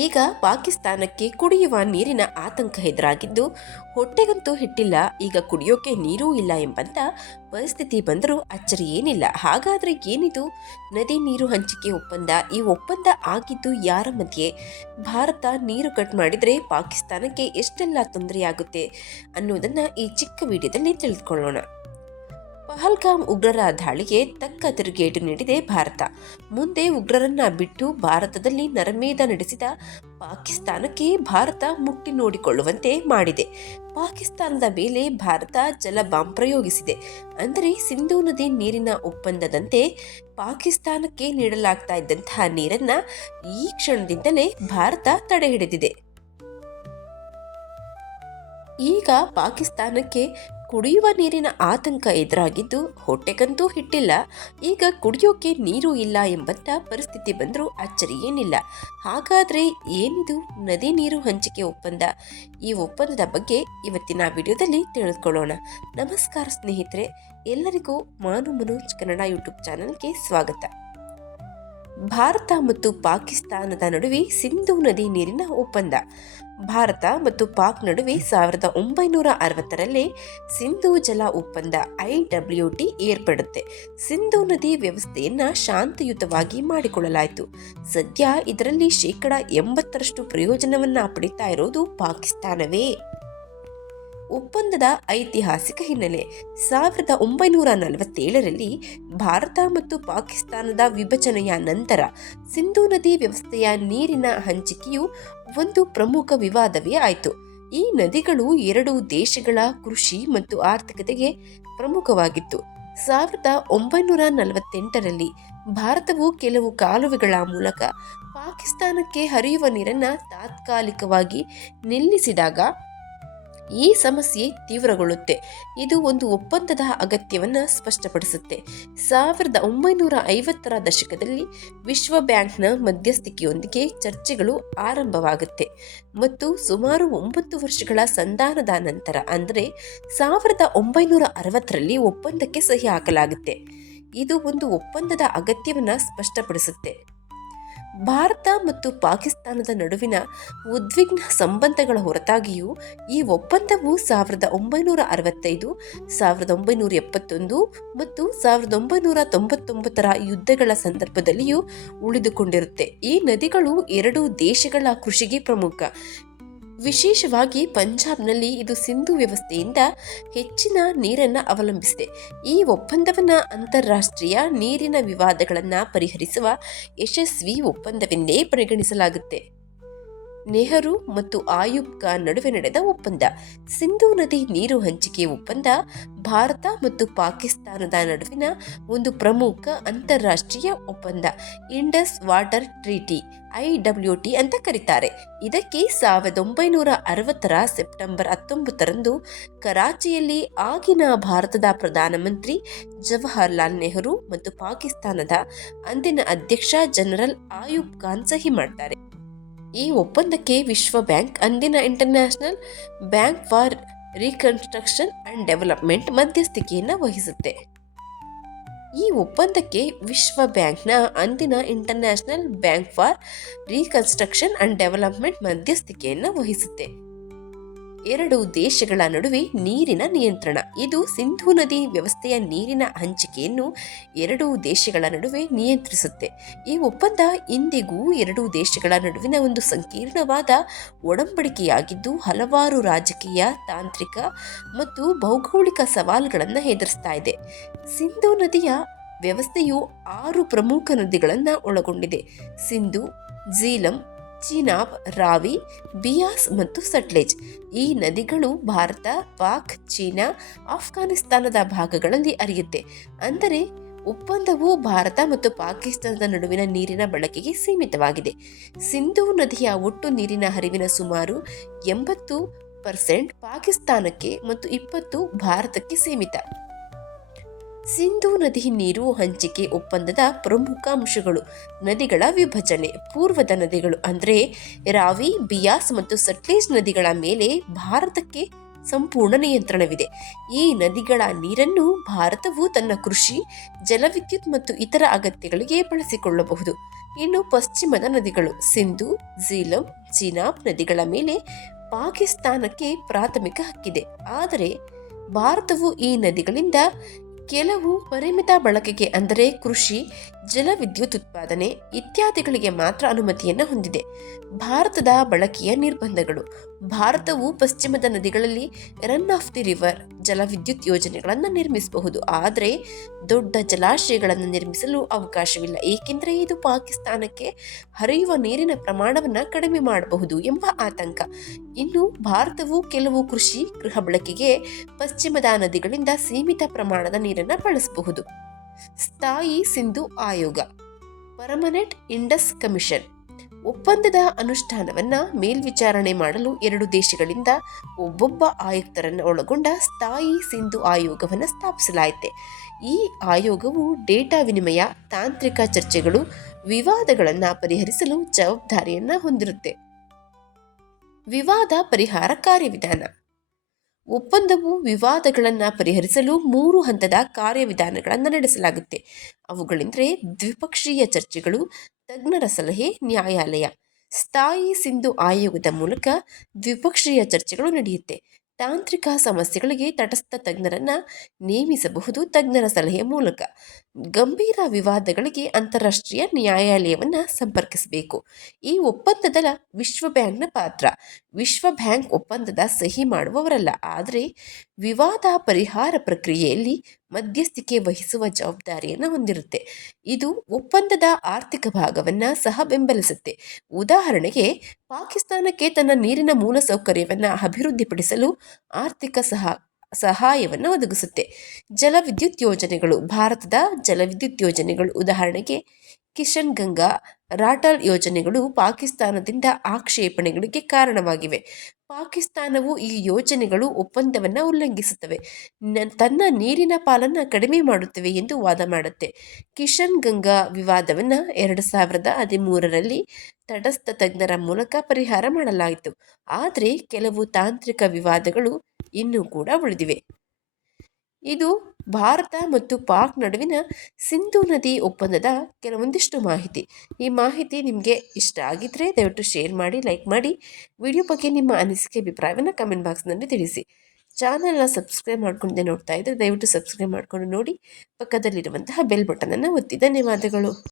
ಈಗ ಪಾಕಿಸ್ತಾನಕ್ಕೆ ಕುಡಿಯುವ ನೀರಿನ ಆತಂಕ ಎದುರಾಗಿದ್ದು, ಹೊಟ್ಟೆಗಂತೂ ಹಿಟ್ಟಿಲ್ಲ, ಈಗ ಕುಡಿಯೋಕೆ ನೀರೂ ಇಲ್ಲ ಎಂಬಂತ ಪರಿಸ್ಥಿತಿ ಬಂದರೂ ಅಚ್ಚರಿ ಏನಿಲ್ಲ. ಹಾಗಾದ್ರೆ ಏನಿದು ನದಿ ನೀರು ಹಂಚಿಕೆ ಒಪ್ಪಂದ? ಈ ಒಪ್ಪಂದ ಆಗಿದ್ದು ಯಾರ ಮಧ್ಯೆ? ಭಾರತ ನೀರು ಕಟ್ ಮಾಡಿದ್ರೆ ಪಾಕಿಸ್ತಾನಕ್ಕೆ ಎಷ್ಟೆಲ್ಲ ತೊಂದರೆಯಾಗುತ್ತೆ ಅನ್ನೋದನ್ನ ಈ ಚಿಕ್ಕ ವಿಡಿಯೋದಲ್ಲಿ ತಿಳಿದುಕೊಳ್ಳೋಣ. ಪಹಲ್ಗಾಮ್ ಉಗ್ರರ ದಾಳಿಗೆ ತಕ್ಕ ತಿರುಗೇಟು ನೀಡಿದೆ ಭಾರತ. ಮುಂದೆ ಉಗ್ರರನ್ನ ಬಿಟ್ಟು ಭಾರತದಲ್ಲಿ ನರಮೇಧ ನಡೆಸಿದ ಪಾಕಿಸ್ತಾನಕ್ಕೆ ಭಾರತ ಮುಟ್ಟಿ ನೋಡಿಕೊಳ್ಳುವಂತೆ ಮಾಡಿದೆ. ಪಾಕಿಸ್ತಾನದ ಮೇಲೆ ಭಾರತ ಜಲ ಬಾಂಬ್ ಪ್ರಯೋಗಿಸಿದೆ. ಅಂದರೆ ಸಿಂಧೂ ನದಿ ನೀರಿನ ಒಪ್ಪಂದದಂತೆ ಪಾಕಿಸ್ತಾನಕ್ಕೆ ನೀಡಲಾಗ್ತಾ ಇದ್ದಂತಹ ನೀರನ್ನ ಈ ಕ್ಷಣದಿಂದಲೇ ಭಾರತ ತಡೆ ಹಿಡಿದಿದೆ. ಈಗ ಪಾಕಿಸ್ತಾನಕ್ಕೆ ಕುಡಿಯುವ ನೀರಿನ ಆತಂಕ ಎದುರಾಗಿದ್ದು, ಹೊಟ್ಟೆಗಂತೂ ಹಿಟ್ಟಿಲ್ಲ, ಈಗ ಕುಡಿಯೋಕೆ ನೀರು ಇಲ್ಲ ಎಂಬಂತ ಪರಿಸ್ಥಿತಿ ಬಂದರೂ ಅಚ್ಚರಿ ಏನಿಲ್ಲ. ಹಾಗಾದ್ರೆ ಏನಿದು ನದಿ ನೀರು ಹಂಚಿಕೆ ಒಪ್ಪಂದ? ಈ ಒಪ್ಪಂದದ ಬಗ್ಗೆ ಇವತ್ತಿನ ವಿಡಿಯೋದಲ್ಲಿ ತಿಳಿದುಕೊಳ್ಳೋಣ. ನಮಸ್ಕಾರ ಸ್ನೇಹಿತರೆ, ಎಲ್ಲರಿಗೂ ಮಾನು ಮನೋಜ್ ಕನ್ನಡ ಯೂಟ್ಯೂಬ್ ಚಾನಲ್ಗೆ ಸ್ವಾಗತ. ಭಾರತ ಮತ್ತು ಪಾಕಿಸ್ತಾನದ ನಡುವೆ ಸಿಂಧೂ ನದಿ ನೀರಿನ ಒಪ್ಪಂದ. ಭಾರತ ಮತ್ತು ಪಾಕ್ ನಡುವೆ 1960ರಲ್ಲಿ ಸಿಂಧೂ ಜಲ ಒಪ್ಪಂದ IWT ಏರ್ಪಡುತ್ತೆ. ಸಿಂಧೂ ನದಿ ವ್ಯವಸ್ಥೆಯನ್ನ ಶಾಂತಿಯುತವಾಗಿ ಮಾಡಿಕೊಳ್ಳಲಾಯಿತು. ಸದ್ಯ ಇದರಲ್ಲಿ 80% ಪ್ರಯೋಜನವನ್ನ ಪಡಿತಾ ಇರೋದು ಪಾಕಿಸ್ತಾನವೇ. ಒಪ್ಪಂದದ ಐತಿಹಾಸಿಕ ಹಿನ್ನೆಲೆ: 1947ರಲ್ಲಿ ಭಾರತ ಮತ್ತು ಪಾಕಿಸ್ತಾನದ ವಿಭಜನೆಯ ನಂತರ ಸಿಂಧೂ ನದಿ ವ್ಯವಸ್ಥೆಯ ನೀರಿನ ಹಂಚಿಕೆಯು ಒಂದು ಪ್ರಮುಖ ವಿವಾದವೇ ಆಯಿತು. ಈ ನದಿಗಳು ಎರಡೂ ದೇಶಗಳ ಕೃಷಿ ಮತ್ತು ಆರ್ಥಿಕತೆಗೆ ಪ್ರಮುಖವಾಗಿತ್ತು. 1948ರಲ್ಲಿ ಭಾರತವು ಕೆಲವು ಕಾಲುವೆಗಳ ಮೂಲಕ ಪಾಕಿಸ್ತಾನಕ್ಕೆ ಹರಿಯುವ ನೀರನ್ನು ತಾತ್ಕಾಲಿಕವಾಗಿ ನಿಲ್ಲಿಸಿದಾಗ ಈ ಸಮಸ್ಯೆ ತೀವ್ರಗೊಳ್ಳುತ್ತೆ. ಇದು ಒಂದು ಒಪ್ಪಂದದ ಅಗತ್ಯವನ್ನು ಸ್ಪಷ್ಟಪಡಿಸುತ್ತೆ. 1950ರ ದಶಕದಲ್ಲಿ ವಿಶ್ವ ಬ್ಯಾಂಕ್ನ ಮಧ್ಯಸ್ಥಿಕೆಯೊಂದಿಗೆ ಚರ್ಚೆಗಳು ಆರಂಭವಾಗುತ್ತೆ ಮತ್ತು ಸುಮಾರು 9 ವರ್ಷಗಳ ಸಂಧಾನದ ನಂತರ ಅಂದರೆ 1960ರಲ್ಲಿ ಒಪ್ಪಂದಕ್ಕೆ ಸಹಿ ಹಾಕಲಾಗುತ್ತೆ. ಇದು ಒಂದು ಒಪ್ಪಂದದ ಅಗತ್ಯವನ್ನು ಸ್ಪಷ್ಟಪಡಿಸುತ್ತೆ. ಭಾರತ ಮತ್ತು ಪಾಕಿಸ್ತಾನದ ನಡುವಿನ ಉದ್ವಿಗ್ನ ಸಂಬಂಧಗಳ ಹೊರತಾಗಿಯೂ ಈ ಒಪ್ಪಂದವು 1965, 1971 ಮತ್ತು 1999ರ ಯುದ್ಧಗಳ ಸಂದರ್ಭದಲ್ಲಿಯೂ ಉಳಿದುಕೊಂಡಿರುತ್ತೆ. ಈ ನದಿಗಳು ಎರಡೂ ದೇಶಗಳ ಕೃಷಿಗೆ ಪ್ರಮುಖ. ವಿಶೇಷವಾಗಿ ಪಂಜಾಬ್ನಲ್ಲಿ ಇದು ಸಿಂಧೂ ವ್ಯವಸ್ಥೆಯಿಂದ ಹೆಚ್ಚಿನ ನೀರನ್ನು ಅವಲಂಬಿಸಿದೆ. ಈ ಒಪ್ಪಂದವನ್ನು ಅಂತಾರಾಷ್ಟ್ರೀಯ ನೀರಿನ ವಿವಾದಗಳನ್ನು ಪರಿಹರಿಸುವ ಯಶಸ್ವಿ ಒಪ್ಪಂದವೆಂದೇ ಪರಿಗಣಿಸಲಾಗುತ್ತೆ. ನೆಹರು ಮತ್ತು ಆಯೂಬ್ ಖಾನ್ ನಡುವೆ ನಡೆದ ಒಪ್ಪಂದ. ಸಿಂಧೂ ನದಿ ನೀರು ಹಂಚಿಕೆ ಒಪ್ಪಂದ ಭಾರತ ಮತ್ತು ಪಾಕಿಸ್ತಾನದ ನಡುವಿನ ಒಂದು ಪ್ರಮುಖ ಅಂತಾರಾಷ್ಟ್ರೀಯ ಒಪ್ಪಂದ. ಇಂಡಸ್ ವಾಟರ್ ಟ್ರೀಟಿ IWT ಅಂತ ಕರೀತಾರೆ. ಇದಕ್ಕೆ 1960ರ ಸೆಪ್ಟೆಂಬರ್ 19ರಂದು ಕರಾಚಿಯಲ್ಲಿ ಆಗಿನ ಭಾರತದ ಪ್ರಧಾನಮಂತ್ರಿ ಜವಾಹರ್ಲಾಲ್ ನೆಹರು ಮತ್ತು ಪಾಕಿಸ್ತಾನದ ಅಂದಿನ ಅಧ್ಯಕ್ಷ ಜನರಲ್ ಆಯೂಬ್ ಖಾನ್ ಸಹಿ ಮಾಡ್ತಾರೆ. ಈ ಒಪ್ಪಂದಕ್ಕೆ ವಿಶ್ವ ಬ್ಯಾಂಕ್, ಅಂದಿನ international bank for reconstruction and development ಮಧ್ಯಸ್ಥಿಕೆಯನ್ನು ವಹಿಸುತ್ತೆ. ಈ ಒಪ್ಪಂದಕ್ಕೆ ವಿಶ್ವ ಬ್ಯಾಂಕ್ನ ಅಂದಿನ international bank for reconstruction and development ಮಧ್ಯಸ್ಥಿಕೆಯನ್ನು ವಹಿಸುತ್ತೆ. ಎರಡು ದೇಶಗಳ ನಡುವೆ ನೀರಿನ ನಿಯಂತ್ರಣ. ಇದು ಸಿಂಧೂ ನದಿ ವ್ಯವಸ್ಥೆಯ ನೀರಿನ ಹಂಚಿಕೆಯನ್ನು ಎರಡೂ ದೇಶಗಳ ನಡುವೆ ನಿಯಂತ್ರಿಸುತ್ತೆ. ಈ ಒಪ್ಪಂದ ಇಂದಿಗೂ ಎರಡೂ ದೇಶಗಳ ನಡುವಿನ ಒಂದು ಸಂಕೀರ್ಣವಾದ ಒಡಂಬಡಿಕೆಯಾಗಿದ್ದು, ಹಲವಾರು ರಾಜಕೀಯ, ತಾಂತ್ರಿಕ ಮತ್ತು ಭೌಗೋಳಿಕ ಸವಾಲುಗಳನ್ನು ಎದುರಿಸ್ತಾ ಇದೆ. ಸಿಂಧೂ ನದಿಯ ವ್ಯವಸ್ಥೆಯು 6 ಪ್ರಮುಖ ನದಿಗಳನ್ನು ಒಳಗೊಂಡಿದೆ: ಸಿಂಧು, ಝೀಲಂ, ಚಿನಾಬ್, ರಾವಿ, ಬಿಯಾಸ್ ಮತ್ತು ಸಟ್ಲೆಜ್. ಈ ನದಿಗಳು ಭಾರತ, ಪಾಕ್, ಚೀನಾ, ಆಫ್ಘಾನಿಸ್ತಾನದ ಭಾಗಗಳಲ್ಲಿ ಹರಿಯುತ್ತೆ. ಅಂದರೆ ಒಪ್ಪಂದವು ಭಾರತ ಮತ್ತು ಪಾಕಿಸ್ತಾನದ ನಡುವಿನ ನೀರಿನ ಬಳಕೆಗೆ ಸೀಮಿತವಾಗಿದೆ. ಸಿಂಧೂ ನದಿಯ ಒಟ್ಟು ನೀರಿನ ಹರಿವಿನ ಸುಮಾರು 80% ಪಾಕಿಸ್ತಾನಕ್ಕೆ ಮತ್ತು 20% ಭಾರತಕ್ಕೆ ಸೀಮಿತ. ಸಿಂಧೂ ನದಿ ನೀರು ಹಂಚಿಕೆ ಒಪ್ಪಂದದ ಪ್ರಮುಖ ಅಂಶಗಳು: ನದಿಗಳ ವಿಭಜನೆ. ಪೂರ್ವದ ನದಿಗಳು ಅಂದರೆ ರಾವಿ, ಬಿಯಾಸ್ ಮತ್ತು ಸಟ್ಲೇಜ್ ನದಿಗಳ ಮೇಲೆ ಭಾರತಕ್ಕೆ ಸಂಪೂರ್ಣ ನಿಯಂತ್ರಣವಿದೆ. ಈ ನದಿಗಳ ನೀರನ್ನು ಭಾರತವು ತನ್ನ ಕೃಷಿ, ಜಲವಿದ್ಯುತ್ ಮತ್ತು ಇತರ ಅಗತ್ಯಗಳಿಗೆ ಬಳಸಿಕೊಳ್ಳಬಹುದು. ಇನ್ನು ಪಶ್ಚಿಮದ ನದಿಗಳು ಸಿಂಧು, ಝೀಲಂ, ಚೀನಾಬ್ ನದಿಗಳ ಮೇಲೆ ಪಾಕಿಸ್ತಾನಕ್ಕೆ ಪ್ರಾಥಮಿಕ ಹಕ್ಕಿದೆ. ಆದರೆ ಭಾರತವು ಈ ನದಿಗಳಿಂದ ಕೆಲವು ಪರಿಮಿತ ಬಳಕೆಗೆ, ಅಂದರೆ ಕೃಷಿ, ಜಲವಿದ್ಯುತ್ ಉತ್ಪಾದನೆ ಇತ್ಯಾದಿಗಳಿಗೆ ಮಾತ್ರ ಅನುಮತಿಯನ್ನು ಹೊಂದಿದೆ. ಭಾರತದ ಬಳಕೆಯ ನಿರ್ಬಂಧಗಳು. ಭಾರತವು ಪಶ್ಚಿಮದ ನದಿಗಳಲ್ಲಿ ರನ್ ಆಫ್ ದಿ ರಿವರ್ ಜಲವಿದ್ಯುತ್ ಯೋಜನೆಗಳನ್ನು ನಿರ್ಮಿಸಬಹುದು, ಆದರೆ ದೊಡ್ಡ ಜಲಾಶಯಗಳನ್ನು ನಿರ್ಮಿಸಲು ಅವಕಾಶವಿಲ್ಲ, ಏಕೆಂದರೆ ಇದು ಪಾಕಿಸ್ತಾನಕ್ಕೆ ಹರಿಯುವ ನೀರಿನ ಪ್ರಮಾಣವನ್ನು ಕಡಿಮೆ ಮಾಡಬಹುದು ಎಂಬ ಆತಂಕ. ಇನ್ನು ಭಾರತವು ಕೆಲವು ಕೃಷಿ, ಗೃಹ ಬಳಕೆಗೆ ಪಶ್ಚಿಮದ ನದಿಗಳಿಂದ ಸೀಮಿತ ಪ್ರಮಾಣದ ನೀರನ್ನು ಬಳಸಬಹುದು. ಸ್ಥಾಯಿ ಸಿಂಧು ಆಯೋಗ, ಪರ್ಮನೆಂಟ್ ಇಂಡಸ್ ಕಮಿಷನ್. ಒಪ್ಪಂದದ ಅನುಷ್ಠಾನವನ್ನ ಮೇಲ್ವಿಚಾರಣೆ ಮಾಡಲು 2 ದೇಶಗಳಿಂದ ಒಬ್ಬೊಬ್ಬ ಆಯುಕ್ತರನ್ನು ಒಳಗೊಂಡ ಸ್ಥಾಯಿ ಸಿಂಧು ಆಯೋಗವನ್ನು ಸ್ಥಾಪಿಸಲಾಯಿತು. ಈ ಆಯೋಗವು ಡೇಟಾ ವಿನಿಮಯ, ತಾಂತ್ರಿಕ ಚರ್ಚೆಗಳು, ವಿವಾದಗಳನ್ನು ಪರಿಹರಿಸಲು ಜವಾಬ್ದಾರಿಯನ್ನು ಹೊಂದಿರುತ್ತೆ. ವಿವಾದ ಪರಿಹಾರ ಕಾರ್ಯವಿಧಾನ. ಒಪ್ಪಂದವು ವಿವಾದಗಳನ್ನು ಪರಿಹರಿಸಲು 3 ಹಂತದ ಕಾರ್ಯವಿಧಾನಗಳನ್ನು ನಡೆಸಲಾಗುತ್ತೆ. ಅವುಗಳೆಂದರೆ ದ್ವಿಪಕ್ಷೀಯ ಚರ್ಚೆಗಳು, ತಜ್ಞರ ಸಲಹೆ, ನ್ಯಾಯಾಲಯ. ಸ್ಥಾಯಿ ಸಿಂಧು ಆಯೋಗದ ಮೂಲಕ ದ್ವಿಪಕ್ಷೀಯ ಚರ್ಚೆಗಳು ನಡೆಯುತ್ತೆ. ತಾಂತ್ರಿಕ ಸಮಸ್ಯೆಗಳಿಗೆ ತಟಸ್ಥ ತಜ್ಞರನ್ನು ನೇಮಿಸಬಹುದು. ತಜ್ಞರ ಸಲಹೆಯ ಮೂಲಕ ಗಂಭೀರ ವಿವಾದಗಳಿಗೆ ಅಂತಾರಾಷ್ಟ್ರೀಯ ನ್ಯಾಯಾಲಯವನ್ನು ಸಂಪರ್ಕಿಸಬೇಕು. ಈ ಒಪ್ಪಂದದ ವಿಶ್ವ ಬ್ಯಾಂಕ್ನ ಪಾತ್ರ. ವಿಶ್ವ ಬ್ಯಾಂಕ್ ಒಪ್ಪಂದದ ಸಹಿ ಮಾಡುವವರಲ್ಲ, ಆದರೆ ವಿವಾದ ಪರಿಹಾರ ಪ್ರಕ್ರಿಯೆಯಲ್ಲಿ ಮಧ್ಯಸ್ಥಿಕೆ ವಹಿಸುವ ಜವಾಬ್ದಾರಿಯನ್ನು ಹೊಂದಿರುತ್ತೆ. ಇದು ಒಪ್ಪಂದದ ಆರ್ಥಿಕ ಭಾಗವನ್ನು ಸಹ ಬೆಂಬಲಿಸುತ್ತೆ. ಉದಾಹರಣೆಗೆ, ಪಾಕಿಸ್ತಾನಕ್ಕೆ ತನ್ನ ನೀರಿನ ಮೂಲಸೌಕರ್ಯವನ್ನು ಅಭಿವೃದ್ಧಿಪಡಿಸಲು ಆರ್ಥಿಕ ಸಹಾಯವನ್ನು ಒದಗಿಸುತ್ತೆ. ಜಲವಿದ್ಯುತ್ ಯೋಜನೆಗಳು. ಭಾರತದ ಜಲವಿದ್ಯುತ್ ಯೋಜನೆಗಳು, ಉದಾಹರಣೆಗೆ ಕಿಶನ್ ಗಂಗಾ, ರಾಟಲ್ ಯೋಜನೆಗಳು ಪಾಕಿಸ್ತಾನದಿಂದ ಆಕ್ಷೇಪಣೆಗಳಿಗೆ ಕಾರಣವಾಗಿವೆ. ಪಾಕಿಸ್ತಾನವು ಈ ಯೋಜನೆಗಳು ಒಪ್ಪಂದವನ್ನು ಉಲ್ಲಂಘಿಸುತ್ತವೆ, ತನ್ನ ನೀರಿನ ಪಾಲನ್ನು ಕಡಿಮೆ ಮಾಡುತ್ತವೆ ಎಂದು ವಾದ ಮಾಡುತ್ತೆ. ಕಿಶನ್ ಗಂಗಾ ವಿವಾದವನ್ನು 2013ರಲ್ಲಿ ತಟಸ್ಥ ತಜ್ಞರ ಮೂಲಕ ಪರಿಹಾರ ಮಾಡಲಾಯಿತು, ಆದರೆ ಕೆಲವು ತಾಂತ್ರಿಕ ವಿವಾದಗಳು ಇನ್ನೂ ಕೂಡ ಉಳಿದಿವೆ. ಇದು ಭಾರತ ಮತ್ತು ಪಾಕ್ ನಡುವಿನ ಸಿಂಧು ನದಿ ಒಪ್ಪಂದದ ಕೆಲವೊಂದಿಷ್ಟು ಮಾಹಿತಿ. ಈ ಮಾಹಿತಿ ನಿಮಗೆ ಇಷ್ಟ ಆಗಿದ್ದರೆ ದಯವಿಟ್ಟು ಶೇರ್ ಮಾಡಿ, ಲೈಕ್ ಮಾಡಿ. ವಿಡಿಯೋ ಬಗ್ಗೆ ನಿಮ್ಮ ಅನಿಸಿಕೆ, ಅಭಿಪ್ರಾಯವನ್ನು ಕಮೆಂಟ್ ಬಾಕ್ಸ್ನಲ್ಲಿ ತಿಳಿಸಿ. ಚಾನಲ್ನ ಸಬ್ಸ್ಕ್ರೈಬ್ ಮಾಡ್ಕೊಂಡೆ ನೋಡ್ತಾ ಇದ್ದರೆ ದಯವಿಟ್ಟು ಸಬ್ಸ್ಕ್ರೈಬ್ ಮಾಡಿಕೊಂಡು ನೋಡಿ. ಪಕ್ಕದಲ್ಲಿರುವಂತಹ ಬೆಲ್ ಬಟನನ್ನು ಒತ್ತಿ. ಧನ್ಯವಾದಗಳು.